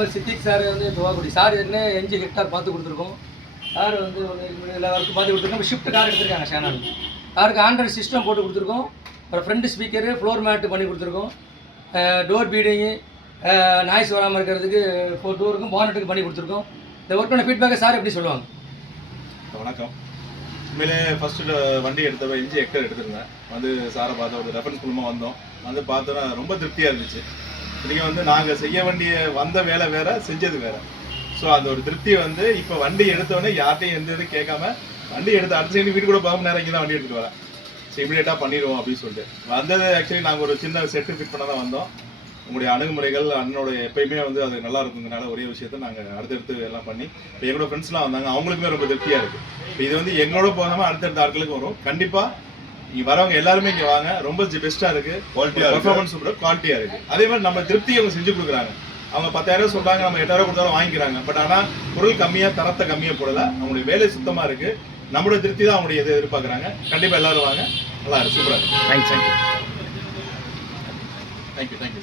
மாதிரி சித்திக் சார் வந்து துவாக்குடி சார் ஏற்கனவே என்ஜி ஹெக்டார் பார்த்து கொடுத்துருக்கோம். சார் வந்து ஒரு ஒர்க்கு பார்த்து கொடுத்துருக்கோம். ஷிஃப்ட் கார் எடுத்துருக்காங்க சேனல். காருக்கு ஆண்ட்ராய்டு சிஸ்டம் போட்டு கொடுத்துருக்கோம். அப்புறம் ஃப்ரண்ட் ஸ்பீக்கரு, ஃப்ளோர் மேட்டு பண்ணி கொடுத்துருக்கோம். டோர் பீடிங்கு, நாய்ஸ் வராமல் இருக்கிறதுக்கு டோருக்கும் பானட்டுக்கும் பண்ணி கொடுத்துருக்கோம். இந்த ஒர்க் பண்ண ஃபீட்பேக்கை சார் எப்படி சொல்லுவாங்க? வணக்கம். உண்மையிலே ஃபஸ்ட்டு வண்டி எடுத்தப்போ என்ஜி ஹெக்டர் எடுத்துருந்தேன். வந்து சாரை பார்த்த ஒரு ரெஃபரன்ஸ் மூலமாக வந்தோம். வந்து பார்த்தோன்னா ரொம்ப திருப்தியாக இருந்துச்சு. இன்றைக்கி வந்து நாங்கள் செய்ய வேண்டிய வந்த வேலை வேறு, செஞ்சது வேறு. ஸோ அந்த ஒரு திருப்தி வந்து இப்போ வண்டி எடுத்தோடனே யார்ட்டையும் எந்த இது கேட்காம வண்டி எடுத்து அடுத்த சைடு வீடு கூட போகாமல் நேரம் இங்கே தான் வண்டி எடுத்துகிட்டு வரேன். ஸோ இமீடியட்டாக பண்ணிடுவோம் அப்படின்னு சொல்லிட்டு வந்தது. ஆக்சுவலி நாங்கள் ஒரு சின்ன செட்டு ஃபிட் பண்ண தான் வந்தோம். உங்களுடைய அணுகுமுறைகள் அண்ணனோட எப்பயுமே வந்து அது நல்லா இருக்குங்கனால ஒரே விஷயத்த நாங்கள் அடுத்தடுத்து எல்லாம் பண்ணி இப்போ எங்களோட ஃப்ரெண்ட்ஸ்லாம் வந்தாங்க. அவங்களுக்குமே ரொம்ப திருப்தியாக இருக்குது. இப்போ இது வந்து எங்களோட போகாமல் அடுத்தடுத்த ஆட்களுக்கு வரும். கண்டிப்பாக இங்கே வரவங்க எல்லாருமே இங்கே வாங்க. ரொம்ப பெஸ்ட்டாக இருக்குது. குவாலிட்டியாக பெர்ஃபார்மன்ஸ் கூட குவாலிட்டியாக இருக்குது. அதே மாதிரி நம்ம திருப்தி அவங்க செஞ்சு கொடுக்குறாங்க. அவங்க 10,000 சொல்கிறாங்க, நம்ம 8,000 கொடுத்தாலும் வாங்கிக்கிறாங்க. பட் ஆனால் பொருள் கம்மியாக, தரத்தை கம்மியாக போடலை. அவங்களுடைய வேலை சுத்தமாக இருக்குது. நம்மளோட திருப்தி தான் அவங்களுடைய எதை எதிர்பார்க்குறாங்க. கண்டிப்பாக எல்லோரும் வாங்க. நல்லா இருக்குது, சூப்பராக இருக்குது. தேங்க்யூ. தேங்க்யூ.